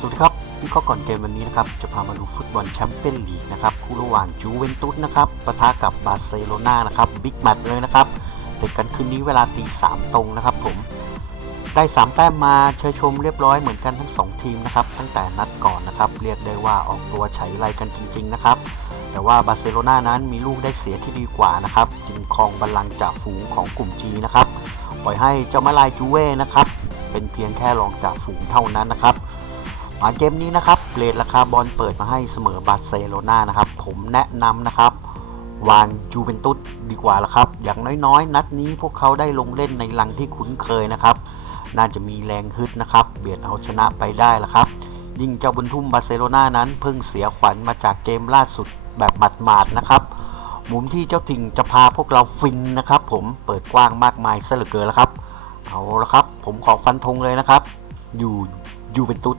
สวัสดีครับพี่ก็ก่อนเกมวันนี้นะครับ จะพามาดูฟุตบอลแชมเปี้ยนลีกนะครับ คู่ระหว่างจูเวนตุสนะครับปะทะกับบาร์เซโลนานะครับบิ๊กแมตช์เลยนะครับเตะกันคืนนี้เวลาตีสามตรงนะครับผม ได้ 3 แต้มมาเชยชมเรียบร้อยเหมือนกันทั้ง 2 ทีมนะครับ ตั้งแต่นัดก่อนนะครับ เรียกได้ว่าออกตัวไฉไลกันจริง ๆ นะครับ แต่ว่าบาร์เซโลนานั้นมีลูกได้เสียที่ดีกว่านะครับจึงครองบัลลังก์จากฝูงของกลุ่มจีนะครับปล่อยให้เจ้ามาลายจูเว่นะครับเป็นเพียงแค่รองจากฝูงเท่านั้นนะครับ มาเกมนี้นะครับเรทราคาบอลเปิดมาให้เสมอบาร์เซโลนานะครับ ผมแนะนำนะครับ วางจูเวนตุสดีกว่าละครับ อย่างน้อยๆ นัดนี้พวกเขาได้ลงเล่นในลังที่คุ้นเคยนะครับ น่าจะมีแรงฮึดนะครับ เบียดเอาชนะไปได้ละครับ ยิ่งเจ้าบุญทุ่มบาร์เซโลนานั้นเพิ่งเสียขวัญมาจากเกมล่าสุดแบบหมาดๆนะครับ มุมที่เจ้าถิ่งจะพาพวกเราฟินนะครับ ผมเปิดกว้างมากมายซะเหลือเกินล้วครับ เอาละครับ ผมขอฟันธงเลยนะครับ อยู่ยูเวนตุส